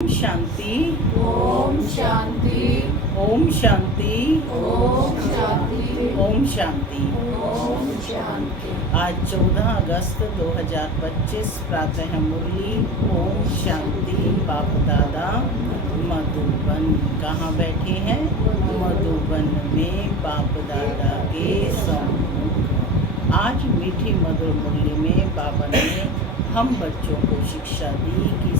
शांति ओम शांति ओम शांति ओम शांति ओम शांति। ओम शांति। आज 14 अगस्त 2025 प्रातः मुरली ओम शांति। बाप दादा मधुबन कहाँ बैठे हैं? मधुबन में बाप दादा के सम्मुख। आज मीठी मधुर मुरली में बाबा ने हम बच्चों को शिक्षा दी कि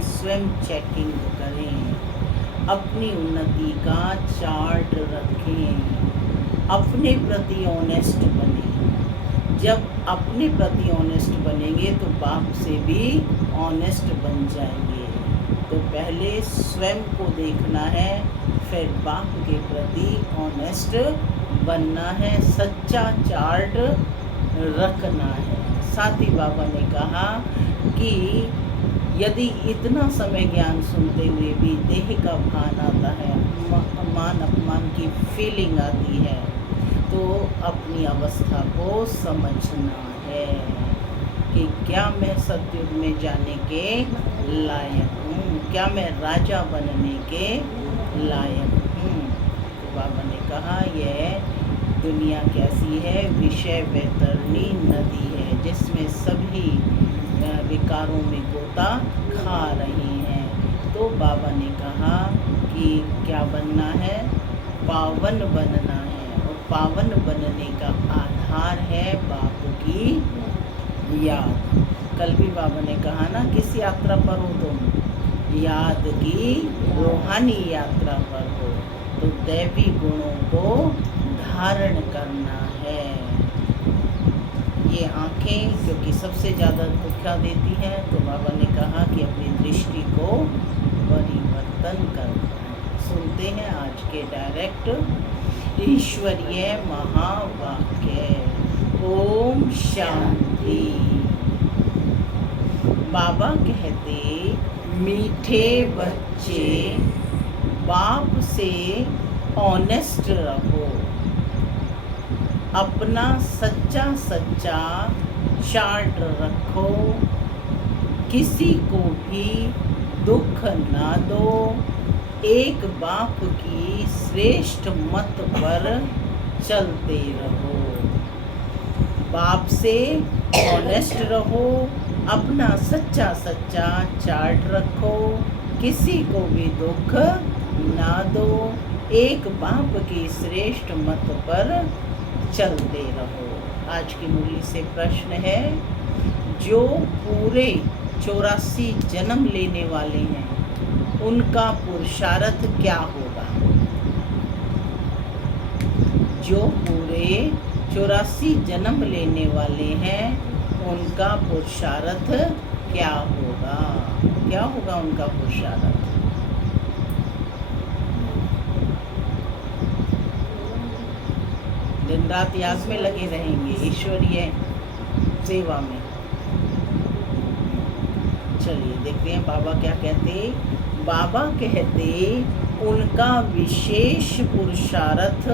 स्वयं चेकिंग करें, अपनी उन्नति का चार्ट रखें, अपने प्रति ऑनेस्ट बने। जब अपने प्रति ऑनेस्ट बनेंगे तो बाप से भी ऑनेस्ट बन जाएंगे। तो पहले स्वयं को देखना है, फिर बाप के प्रति ऑनेस्ट बनना है, सच्चा चार्ट रखना है। साथ ही बाबा ने कहा कि यदि इतना समय ज्ञान सुनते हुए भी देह का भान आता है, मान अपमान की फीलिंग आती है, तो अपनी अवस्था को समझना है कि क्या मैं सतयुग में जाने के लायक हूँ, क्या मैं राजा बनने के लायक हूँ। तो बाबा ने कहा यह दुनिया कैसी है? विषय वैतरणी नदी है जिसमें सभी विकारों में गोता खा रही हैं। तो बाबा ने कहा कि क्या बनना है? पावन बनना है, और पावन बनने का आधार है बाप की याद। कल भी बाबा ने कहा ना, किस यात्रा पर हो तुम? याद की रूहानी यात्रा पर हो। तो दैवी गुणों को धारण करना है। ये आँखें क्योंकि सबसे ज़्यादा धोखा देती हैं, तो बाबा ने कहा कि अपनी दृष्टि को परिवर्तन करना है। सुनते हैं आज के डायरेक्ट ईश्वरीय महावाक्य। ओम शांति। बाबा कहते, मीठे बच्चे बाप से ऑनेस्ट रहो, अपना सच्चा चार्ट रखो, किसी को भी दुख ना दो, एक बाप की श्रेष्ठ मत पर चलते रहो। बाप से ऑनेस्ट रहो, अपना सच्चा चार्ट रखो, किसी को भी दुख ना दो, एक बाप की श्रेष्ठ मत पर चलते रहो। आज की मुरली से प्रश्न है, जो पूरे 84 जन्म लेने वाले हैं उनका पुरुषार्थ क्या होगा? जो पूरे 84 जन्म लेने वाले हैं उनका पुरुषार्थ क्या होगा? क्या होगा उनका पुरुषार्थ? दिन रात याद में लगे रहेंगे, ईश्वरीय सेवा में। चलिए देखते हैं बाबा क्या कहते। बाबा कहते, उनका विशेष पुरुषार्थ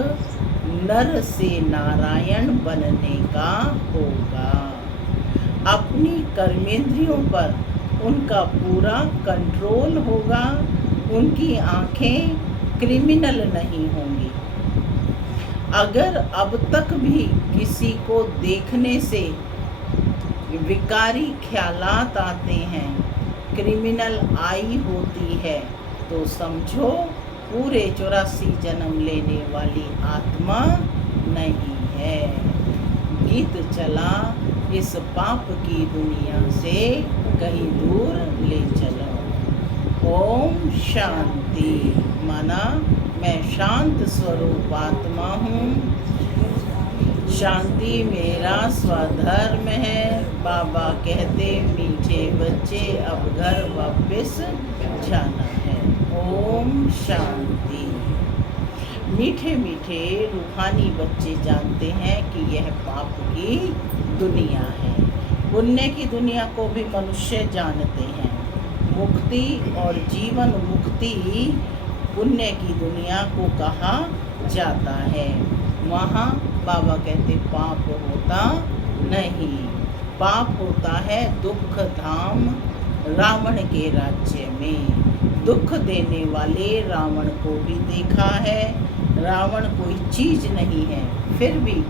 नर से नारायण बनने का होगा। अपनी कर्मेंद्रियों पर उनका पूरा कंट्रोल होगा, उनकी आंखें क्रिमिनल नहीं होंगी। अगर अब तक भी किसी को देखने से विकारी ख्यालात आते हैं, क्रिमिनल आई होती है, तो समझो पूरे 84 जन्म लेने वाली आत्मा नहीं है। गीत चला, इस पाप की दुनिया से कहीं दूर ले चलो। ओम शांति। माना मैं शांत स्वरूप आत्मा हूँ, शांति मेरा स्वधर्म है। बाबा कहते, मीठे बच्चे अब घर वापस जाना है। ओम शांति। मीठे मीठे रूहानी बच्चे जानते हैं कि यह पाप की दुनिया है। पुण्य की दुनिया को भी मनुष्य जानते हैं। मुक्ति और जीवन मुक्ति पुण्य की दुनिया को कहा जाता है। वहाँ बाबा कहते पाप होता नहीं। पाप होता है दुख धाम रावण के राज्य में। दुख देने वाले रावण को भी देखा है। रावण कोई चीज नहीं है, फिर भी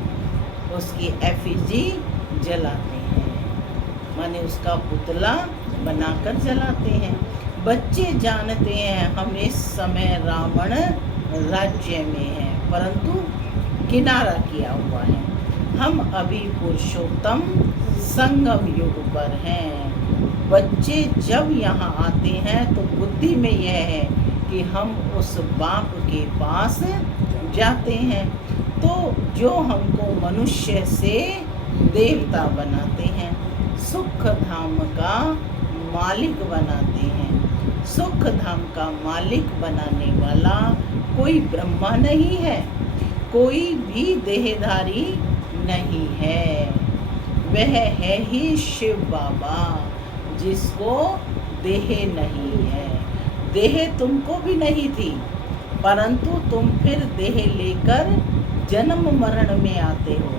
उसकी एफिजी जलाते हैं, माने उसका पुतला बनाकर जलाते हैं। बच्चे जानते हैं हम इस समय रावण राज्य में है, परंतु किनारा किया हुआ है। हम अभी पुरुषोत्तम संगम युग पर हैं। बच्चे जब यहाँ आते हैं तो बुद्धि में यह है कि हम उस बाप के पास जाते हैं, तो जो हमको मनुष्य से देवता बनाते हैं, सुख धाम का मालिक बनाते हैं। सुख धाम का मालिक बनाने वाला कोई ब्रह्मा नहीं है, कोई भी देहधारी नहीं है। वह है ही शिव बाबा, जिसको देह नहीं है। देह तुमको भी नहीं थी, परंतु तुम फिर देह लेकर जन्म मरण में आते हो,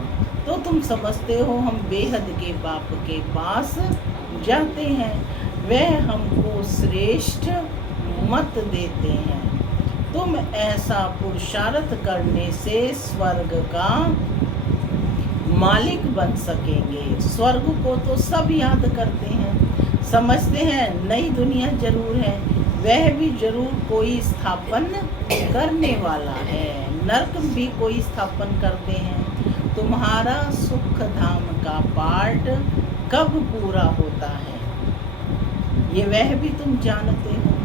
तो तुम समझते हो हम बेहद के बाप के पास जाते हैं। वह हमको श्रेष्ठ मत देते हैं। तुम ऐसा पुरुषार्थ करने से स्वर्ग का मालिक बन सकेंगे। स्वर्ग को तो सब याद करते हैं, समझते हैं नई दुनिया जरूर है, वह भी जरूर कोई स्थापन करने वाला है। नरक भी कोई स्थापन करते हैं। तुम्हारा सुख धाम का पार्ट कब पूरा होता है, ये वह भी तुम जानते हो।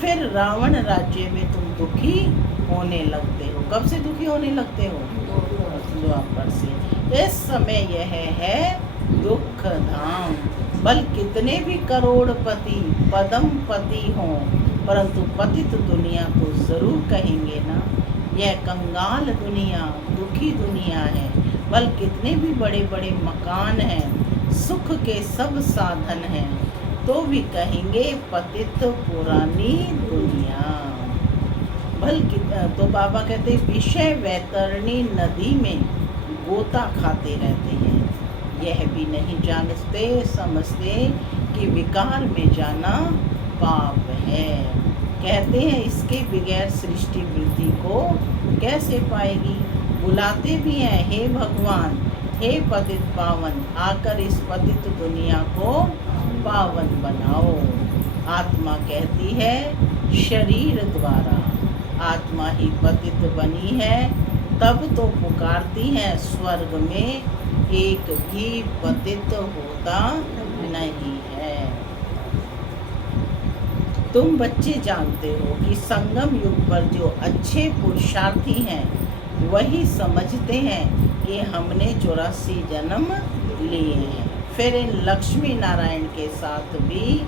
फिर रावण राज्य में तुम दुखी होने लगते हो। कब से दुखी होने लगते हो? द्वापर से। इस समय यह है दुख धाम। बल कितने भी करोड़पति पदम पति हों, परंतु पतित दुनिया तो जरूर कहेंगे ना। यह कंगाल दुनिया, दुखी दुनिया है। बल कितने भी बड़े बड़े मकान हैं, सुख के सब साधन हैं, तो भी कहेंगे पतित पुरानी दुनिया। बल्कि तो बाबा कहते विषय वैतरणी नदी में गोता खाते रहते हैं। यह भी नहीं जानते समझते कि विकार में जाना पाप है। कहते हैं इसके बगैर सृष्टि वृद्धि को कैसे पाएगी। बुलाते भी हैं, हे भगवान, हे पतित पावन, आकर इस पतित दुनिया को पावन बनाओ। आत्मा कहती है शरीर द्वारा, आत्मा ही पतित बनी है, तब तो पुकारती हैं स्वर्ग में एक भी पतित होता नहीं है। तुम बच्चे जानते हो कि संगम युग पर जो अच्छे पुरुषार्थी हैं वही समझते हैं कि हमने 84 जन्म लिए हैं। फिर इन लक्ष्मी नारायण के साथ भी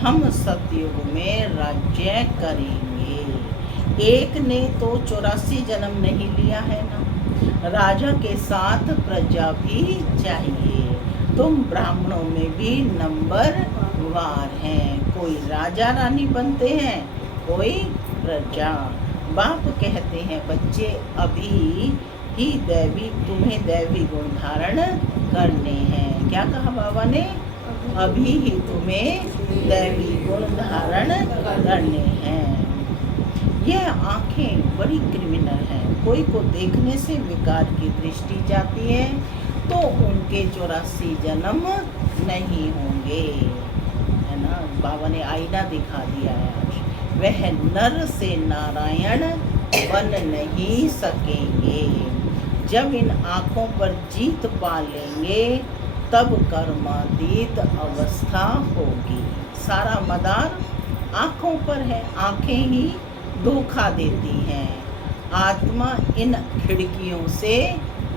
हम सतयुग में राज्य करेंगे। एक ने तो 84 जन्म नहीं लिया है ना। राजा के साथ प्रजा भी चाहिए। तुम ब्राह्मणों में भी नंबर वार हैं। कोई राजा रानी बनते हैं, कोई प्रजा। बाप कहते हैं बच्चे अभी ही तुम्हें दैवी गुण धारण करने हैं। क्या कहा बाबा ने? अभी ही तुम्हें दैवी गुण धारण करने हैं। यह आंखें बड़ी क्रिमिनल हैं। कोई को देखने से विकार की दृष्टि जाती है तो उनके 84 जन्म नहीं होंगे, है ना। बाबा ने आईना दिखा दिया है आज। वह नर से नारायण बन नहीं सकेंगे। जब इन आँखों पर जीत पा लेंगे तब कर्मातीत अवस्था होगी। सारा मदार आँखों पर है, आँखें ही धोखा देती हैं। आत्मा इन खिड़कियों से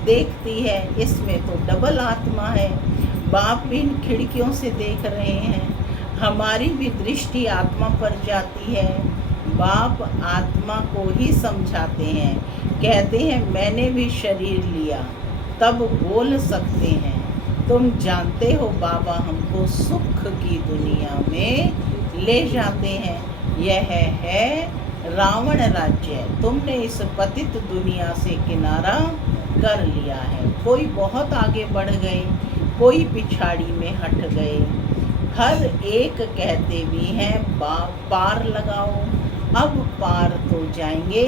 देखती है, इसमें तो डबल आत्मा है। बाप भी इन खिड़कियों से देख रहे हैं। हमारी भी दृष्टि आत्मा पर जाती है। बाप आत्मा को ही समझाते हैं, कहते हैं मैंने भी शरीर लिया तब बोल सकते हैं। तुम जानते हो बाबा हमको सुख की दुनिया में ले जाते हैं। यह है रावण राज्य। तुमने इस पतित दुनिया से किनारा कर लिया है। कोई बहुत आगे बढ़ गए, कोई पिछाड़ी में हट गए। हर एक कहते भी हैं पार लगाओ। अब पार तो जाएंगे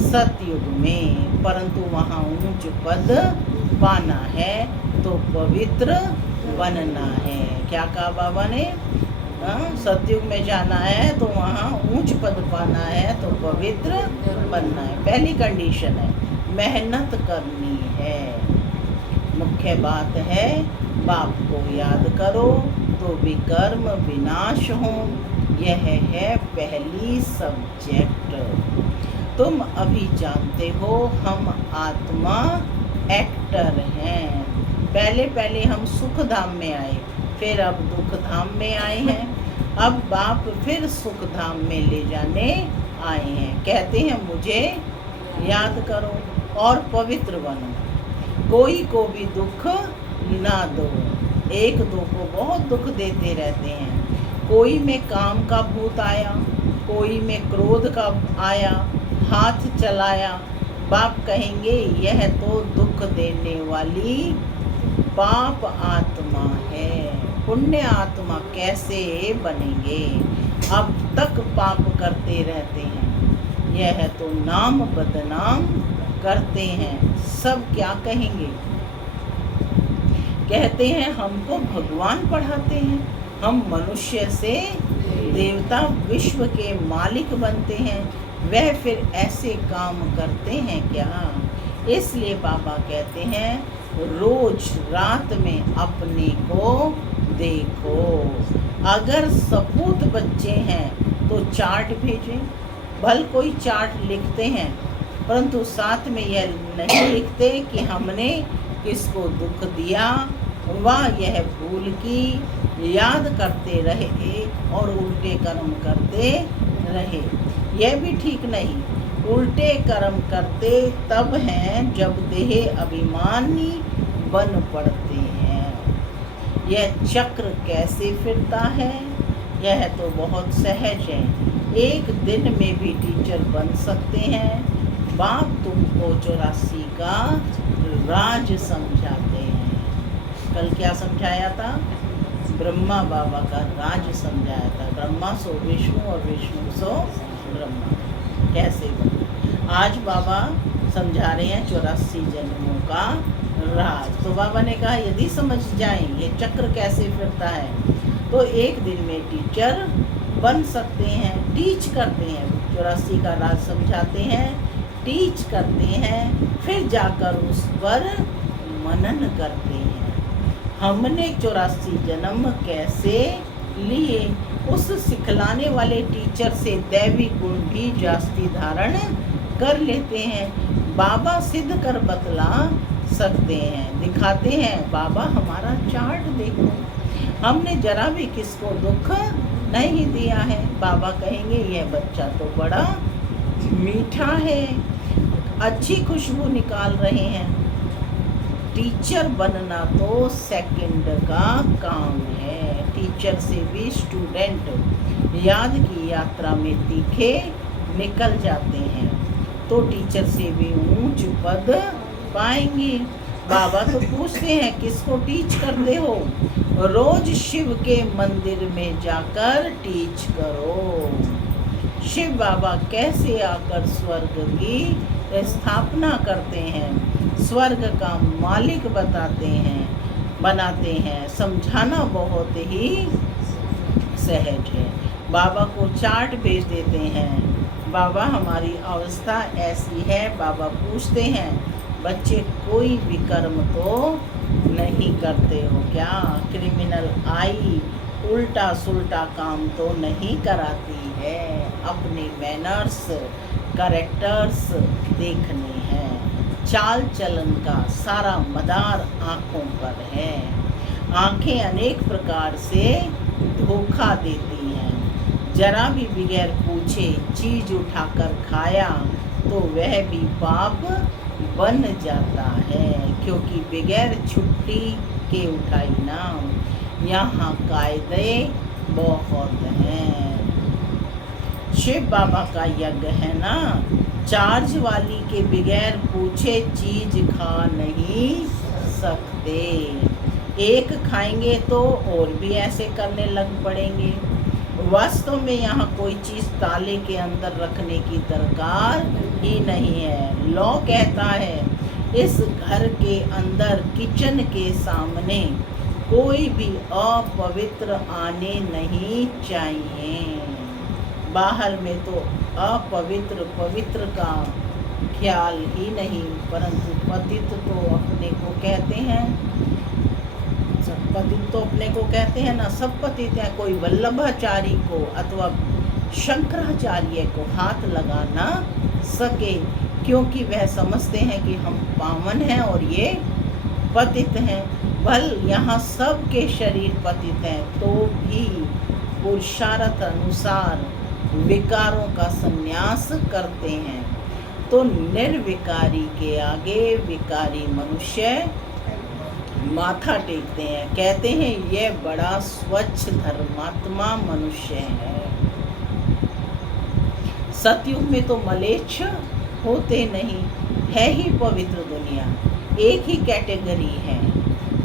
सतयुग में, परंतु वहाँ ऊंच पद पाना है तो पवित्र बनना है। क्या कहा बाबा ने? सतयुग में जाना है तो वहाँ ऊंच पद पाना है तो पवित्र बनना है। पहली कंडीशन है मेहनत करनी है। मुख्य बात है बाप को याद करो तो विकर्म विनाश हो। यह है पहली सब्जेक्ट। तुम अभी जानते हो हम आत्मा एक्टर हैं। पहले हम सुख धाम में आए, फिर अब दुख धाम में आए हैं। अब बाप फिर सुख धाम में ले जाने आए हैं। कहते हैं मुझे याद करो और पवित्र बनो। कोई को भी दुख ना दो। एक दो को बहुत दुख देते रहते हैं। कोई में काम का भूत आया, कोई में क्रोध का आया, हाथ चलाया। बाप कहेंगे यह तो दुख देने वाली पाप आत्मा है। पुण्य आत्मा कैसे बनेंगे? अब तक पाप करते रहते हैं। यह तो नाम बदनाम करते हैं। सब क्या कहेंगे? कहते हैं हमको भगवान पढ़ाते हैं, हम मनुष्य से देवता विश्व के मालिक बनते हैं। वह फिर ऐसे काम करते हैं क्या? इसलिए बाबा कहते हैं रोज रात में अपने को देखो। अगर सपूत बच्चे हैं तो चार्ट भेजें। भल कोई चार्ट लिखते हैं, परंतु साथ में यह नहीं लिखते कि हमने किसको दुख दिया व यह भूल की। याद करते रहे और उल्टे कर्म करते रहे। यह भी ठीक नहीं। उल्टे कर्म करते तब हैं जब देह अभिमानी बन पड़ते हैं। यह चक्र कैसे फिरता है? यह तो बहुत सहज है। एक दिन में भी टीचर बन सकते हैं। बाप तुमको 84 का राज समझाते हैं। कल क्या समझाया था? ब्रह्मा बाबा का राज समझाया था। ब्रह्मा सो विष्णु और विष्णु सो ब्रह्मा। कैसे बने? आज बाबा समझा रहे हैं 84 जन्मों का राज। तो बाबा ने कहा यदि समझ जाएं ये चक्र कैसे फिरता है तो एक दिन में टीचर बन सकते हैं। टीच करते हैं, 84 का राज समझाते हैं, टीच करते हैं, फिर जाकर उस पर मनन करते हैं। हमने 84 जन्म कैसे लिए? उस सिखलाने वाले टीचर से दैवी गुण भी जास्ती धारण कर लेते हैं। बाबा सिद्ध कर बतला सकते हैं, दिखाते हैं। बाबा हमारा चार्ट देखो, हमने जरा भी किसको दुख नहीं दिया है। बाबा कहेंगे यह बच्चा तो बड़ा मीठा है, अच्छी खुशबू निकाल रहे हैं। टीचर बनना तो सेकंड का काम है। टीचर से भी स्टूडेंट याद की यात्रा में तीखे निकल जाते हैं तो टीचर से भी ऊंच पद पाएंगे। बाबा तो पूछते हैं किसको टीच करते हो? रोज शिव के मंदिर में जाकर टीच करो। शिव बाबा कैसे आकर स्वर्ग की स्थापना करते हैं, स्वर्ग का मालिक बनाते हैं। समझाना बहुत ही सहज है। बाबा को चार्ट भेज देते हैं। बाबा हमारी अवस्था ऐसी है। बाबा पूछते हैं बच्चे कोई भी कर्म तो नहीं करते हो क्या? क्रिमिनल आई उल्टा सुल्टा काम तो नहीं कराती है। अपने मैनर्स कैरेक्टर्स देखने हैं। चाल चलन का सारा मदार आँखों पर है। आँखें अनेक प्रकार से धोखा देती हैं। जरा भी बगैर पूछे चीज उठाकर खाया तो वह भी पाप बन जाता है, क्योंकि बगैर छुट्टी के उठाई ना। यहाँ कायदे बहुत हैं। शिव बाबा का यज्ञ है ना, चार्ज वाली के बगैर पूछे चीज खा नहीं सकते। एक खाएंगे तो और भी ऐसे करने लग पड़ेंगे। वास्तव में यहाँ कोई चीज़ ताले के अंदर रखने की दरकार ही नहीं है। लॉ कहता है इस घर के अंदर किचन के सामने कोई भी अपवित्र आने नहीं चाहिए। बाहर में तो अपवित्र पवित्र का ख्याल ही नहीं, परंतु पतित तो अपने को कहते हैं, पतित तो अपने को कहते हैं ना, सब पतित हैं। कोई वल्लभाचारी को अथवा शंकराचार्य को हाथ लगा ना सके, क्योंकि वह समझते हैं कि हम पावन हैं और ये पतित हैं। भल यहाँ सबके शरीर पतित हैं तो भी पुरुषार्थ अनुसार विकारों का संन्यास करते हैं। तो निर्विकारी के आगे विकारी मनुष्य माथा टेकते हैं, कहते हैं यह बड़ा स्वच्छ धर्मात्मा मनुष्य है। सतयुग में तो मलेच्छ होते नहीं, है ही पवित्र दुनिया, एक ही कैटेगरी है।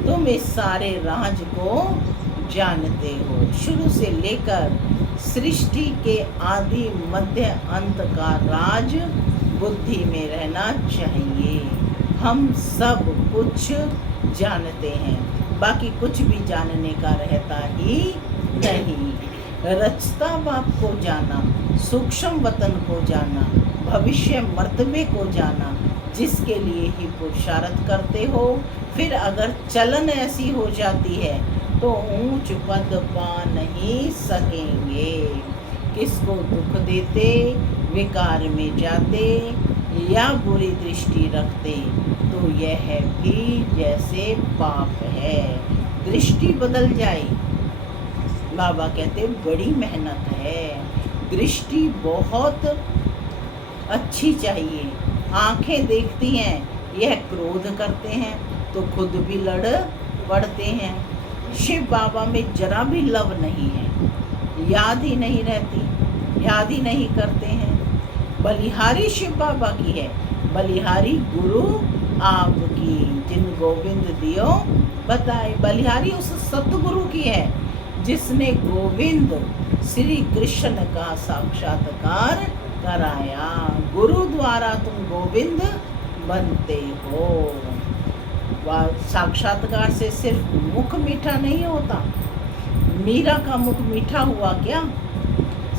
तुम इस सारे राज को जानते हो, शुरू से लेकर सृष्टि के आदि मध्य अंत का राज बुद्धि में रहना चाहिए। हम सब कुछ जानते हैं, बाकी कुछ भी जानने का रहता ही नहीं। रचता बाप को जाना, सूक्ष्म वतन को जाना, भविष्य मर्तबे को जाना, जिसके लिए ही पुरुषार्थ करते हो। फिर अगर चलन ऐसी हो जाती है तो ऊंच पद पा नहीं सकेंगे। किसको दुख देते, विकार में जाते या बुरी दृष्टि रखते तो यह भी जैसे पाप है। दृष्टि बदल जाए, बाबा कहते बड़ी मेहनत है। दृष्टि बहुत अच्छी चाहिए। आंखें देखती हैं, यह क्रोध करते हैं तो खुद भी लड़ पड़ते हैं। शिव बाबा में जरा भी लव नहीं है, याद ही नहीं रहती, याद ही नहीं करते हैं। बलिहारी शिव बाबा की है, बलिहारी गुरु आपकी, जिन गोविंद दियो बताए। बलिहारी उस सतगुरु की है जिसने गोविंद श्री कृष्ण का साक्षात्कार कराया। गुरु द्वारा तुम गोविंद बनते हो। साक्षात्कार से सिर्फ मुख मीठा नहीं होता। मीरा का मुख मीठा हुआ क्या?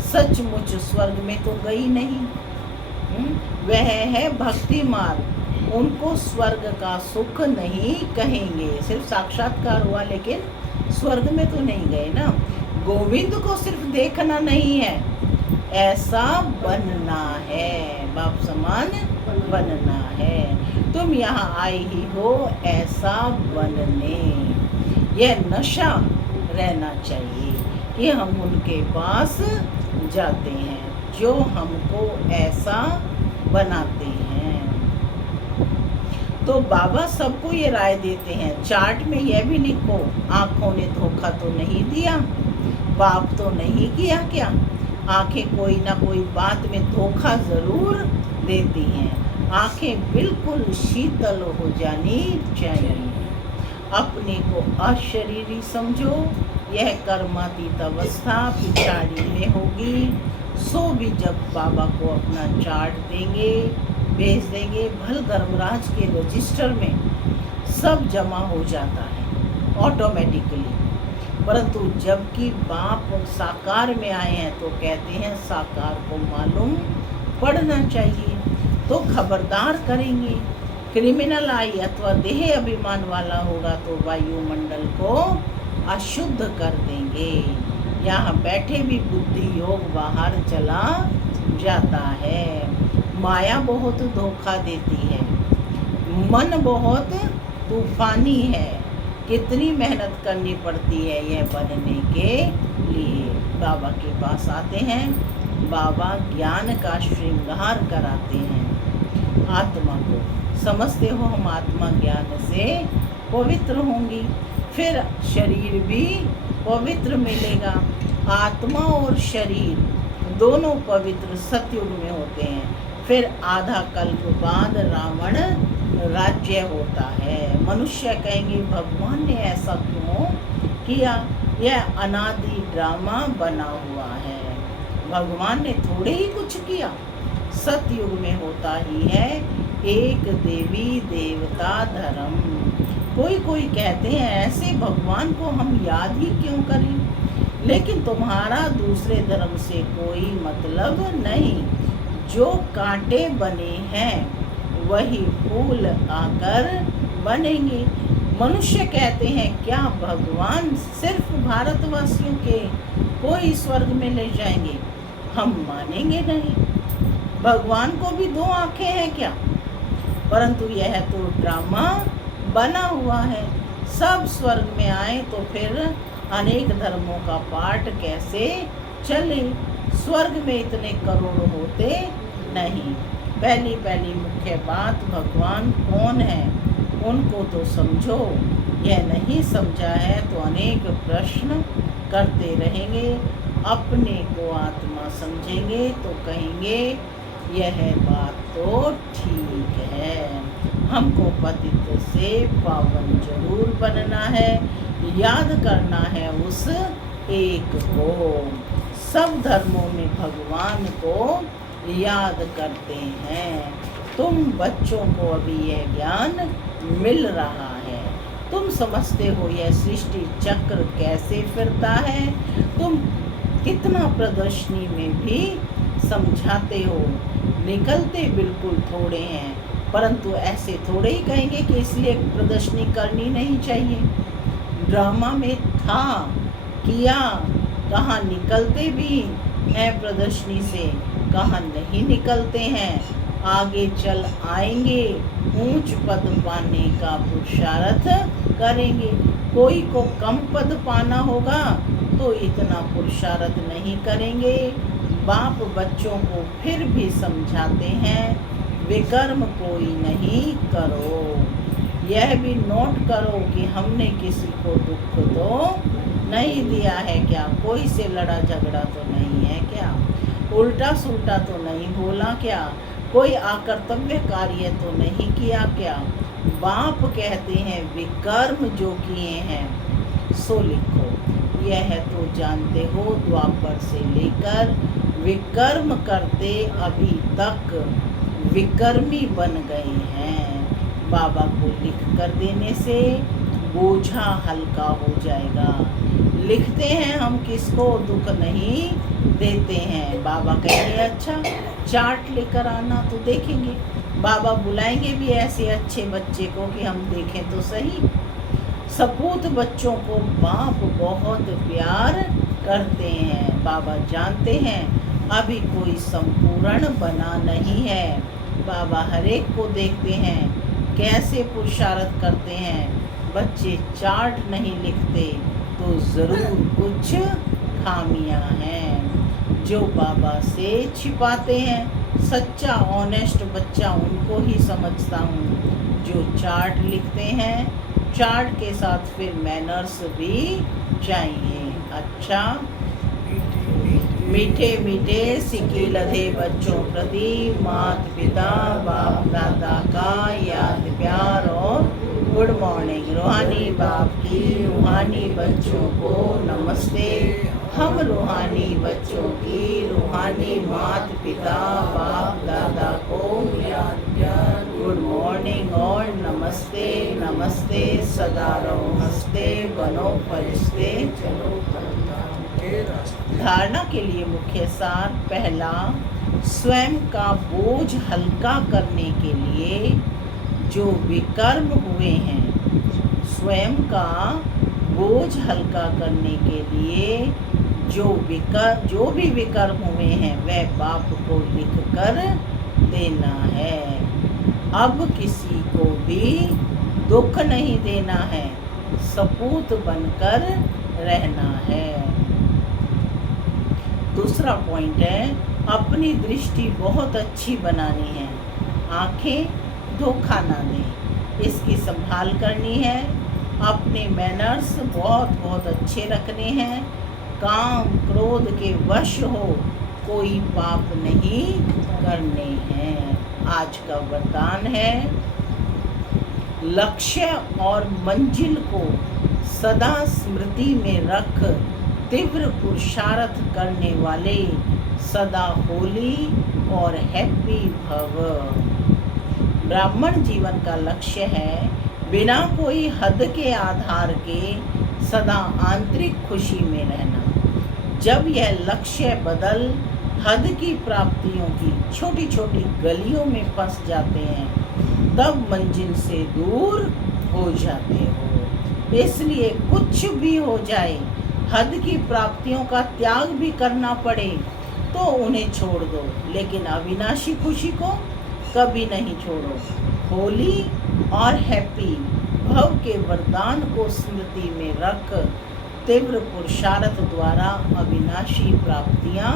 सचमुच स्वर्ग में तो गई नहीं। वह है भक्ति मार्ग, उनको स्वर्ग का सुख नहीं कहेंगे। सिर्फ साक्षात्कार हुआ लेकिन स्वर्ग में तो नहीं गए ना। गोविंद को सिर्फ देखना नहीं है, ऐसा बनना है, बाप समान बनना है। तुम यहाँ आए ही हो ऐसा बनने। यह नशा रहना चाहिए कि हम उनके पास जाते हैं जो हमको ऐसा बनाते हैं। तो बाबा सबको ये राय देते हैं, चार्ट में यह भी लिखो, आँखों ने धोखा तो नहीं दिया, पाप तो नहीं किया क्या? आंखें कोई ना कोई बात में धोखा ज़रूर देती हैं। आंखें बिल्कुल शीतल हो जानी चाहिए। अपने को अशरीरी समझो, यह कर्मातीत अवस्था पिछाड़ी में होगी। सो भी जब बाबा को अपना चार्ट देंगे, भेज देंगे, भल धर्मराज के रजिस्टर में सब जमा हो जाता है ऑटोमेटिकली। परंतु जबकि बाप साकार में आए हैं तो कहते हैं साकार को मालूम पड़ना चाहिए, तो खबरदार करेंगे। क्रिमिनल आई अथवा देह अभिमान वाला होगा तो वायुमंडल को अशुद्ध कर देंगे। यहाँ बैठे भी बुद्धि योग बाहर चला जाता है। माया बहुत धोखा देती है, मन बहुत तूफानी है। कितनी मेहनत करनी पड़ती है यह बनने के लिए। बाबा के पास आते हैं, बाबा ज्ञान का श्रृंगार कराते हैं। आत्मा को समझते हो, हम आत्मा ज्ञान से पवित्र होंगी, फिर शरीर भी पवित्र मिलेगा। आत्मा और शरीर दोनों पवित्र सतयुग में होते हैं। फिर आधा कल्प बाद रावण राज्य होता है। मनुष्य कहेंगे भगवान ने ऐसा क्यों किया, यह अनादि ड्रामा बना हुआ है। भगवान ने थोड़े ही कुछ किया। सतयुग में होता ही है एक देवी देवता धर्म। कोई कहते हैं ऐसे भगवान को हम याद ही क्यों करें, लेकिन तुम्हारा दूसरे धर्म से कोई मतलब नहीं। जो कांटे बने हैं वही फूल आकर बनेंगे। मनुष्य कहते हैं क्या भगवान सिर्फ भारतवासियों के कोई स्वर्ग में ले जाएंगे, हम मानेंगे नहीं। भगवान को भी दो आंखें हैं क्या, परंतु यह तो ड्रामा बना हुआ है। सब स्वर्ग में आए तो फिर अनेक धर्मों का पाठ कैसे चले। स्वर्ग में इतने करोड़ होते नहीं। पहली मुख्य बात भगवान कौन है उनको तो समझो। यह नहीं समझा है तो अनेक प्रश्न करते रहेंगे। अपने को आत्मा समझेंगे तो कहेंगे यह बात तो ठीक है, हमको पतित से पावन जरूर बनना है, याद करना है उस एक को। सब धर्मों में भगवान को याद करते हैं। तुम बच्चों को अभी यह ज्ञान मिल रहा है। तुम समझते हो यह सृष्टि चक्र कैसे फिरता है। तुम कितना प्रदर्शनी में भी समझाते हो। निकलते बिल्कुल थोड़े हैं, परंतु ऐसे थोड़े ही कहेंगे कि इसलिए प्रदर्शनी करनी नहीं चाहिए। ड्रामा में था, किया, कहाँ निकलते भी हैं प्रदर्शनी से, कहाँ नहीं निकलते हैं। आगे चल आएंगे, ऊंच पद पाने का पुरुषार्थ करेंगे। कोई को कम पद पाना होगा तो इतना पुरुषार्थ नहीं करेंगे। बाप बच्चों को फिर भी समझाते हैं विकर्म कोई नहीं करो। यह भी नोट करो कि हमने किसी को दुख तो नहीं दिया है क्या, कोई से लड़ा झगड़ा तो नहीं है क्या, उल्टा सुल्टा तो नहीं बोला क्या, कोई अकर्तव्य कार्य तो नहीं किया क्या। बाप कहते हैं विकर्म जो किए हैं सो लिखो। यह तो जानते हो द्वापर से लेकर विकर्म करते अभी तक विकर्मी बन गए हैं। बाबा को लिख कर देने से बोझा हल्का हो जाएगा। लिखते हैं हम किसको दुख नहीं देते हैं। बाबा कहेंगे अच्छा चार्ट लेकर आना तो देखेंगे। बाबा बुलाएंगे भी ऐसे अच्छे बच्चे को कि हम देखें तो सही। सपूत बच्चों को बाप बहुत प्यार करते हैं। बाबा जानते हैं अभी कोई संपूर्ण बना नहीं है। बाबा हर एक को देखते हैं कैसे पुरुषार्थ करते हैं। बच्चे चार्ट नहीं लिखते तो ज़रूर कुछ खामियां हैं जो बाबा से छिपाते हैं। सच्चा ऑनेस्ट बच्चा उनको ही समझता हूँ जो चार्ट लिखते हैं। चार्ट के साथ फिर मैनर्स भी चाहिए। अच्छा मीठे मीठे सिक्के लधे बच्चों प्रति माता पिता बाप दादा का याद प्यार और गुड मॉर्निंग। रूहानी बाप की रूहानी बच्चों को नमस्ते। हम रूहानी बच्चों की रूहानी माता पिता बाप दादा को याद प्यार गुड मॉर्निंग और नमस्ते। नमस्ते सदा रहो हंसते बनो फरिश्ते चलो धारणा के लिए मुख्य सार। पहला, स्वयं का बोझ हल्का करने के लिए जो विकर्म हुए हैं, स्वयं का बोझ हल्का करने के लिए जो भी विकर्म हुए हैं वह बाप को लिख कर देना है। अब किसी को भी दुख नहीं देना है, सपूत बनकर रहना है। दूसरा पॉइंट है अपनी दृष्टि बहुत अच्छी बनानी है। आंखें धोखा ना दें, इसकी संभाल करनी है। अपने मैनर्स बहुत अच्छे रखने हैं। काम क्रोध के वश हो कोई पाप नहीं करने हैं। आज का वरदान है लक्ष्य और मंजिल को सदा स्मृति में रख तीव्र पुरुषार्थ करने वाले सदा होली और हैप्पी भव। ब्राह्मण जीवन का लक्ष्य है बिना कोई हद के आधार के सदा आंतरिक खुशी में रहना। जब यह लक्ष्य बदल हद की प्राप्तियों की छोटी छोटी गलियों में फंस जाते हैं तब मंजिल से दूर हो जाते हो। इसलिए कुछ भी हो जाए, हद की प्राप्तियों का त्याग भी करना पड़े तो उन्हें छोड़ दो, लेकिन अविनाशी खुशी को कभी नहीं छोड़ो। होली और हैप्पी भव के वरदान को स्मृति में रख तीव्र पुरुषार्थ द्वारा अविनाशी प्राप्तियां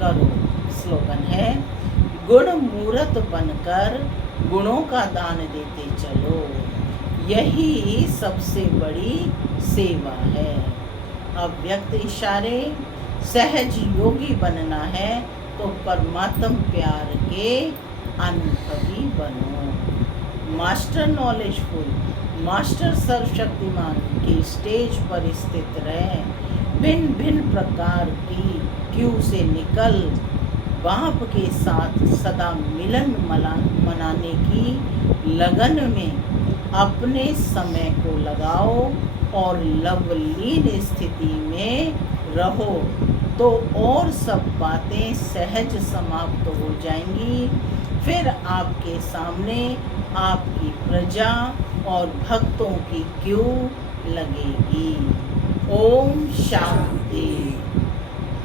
करो। स्लोगन है, गुण मूर्त बनकर गुणों का दान देते चलो, यही सबसे बड़ी सेवा है। अव्यक्त इशारे, सहज योगी बनना है तो परमात्म प्यार के अनुभवी बनो। मास्टर नॉलेजफुल, मास्टर सर्वशक्तिमान की स्टेज पर स्थित रहे, भिन्न भिन्न प्रकार की क्यू से निकल बाप के साथ सदा मिलन मनाने की लगन में अपने समय को लगाओ और लवलीन स्थिति में रहो तो और सब बातें सहज समाप्त हो जाएंगी। फिर आपके सामने आपकी प्रजा और भक्तों की क्यू लगेगी। ओम शांति।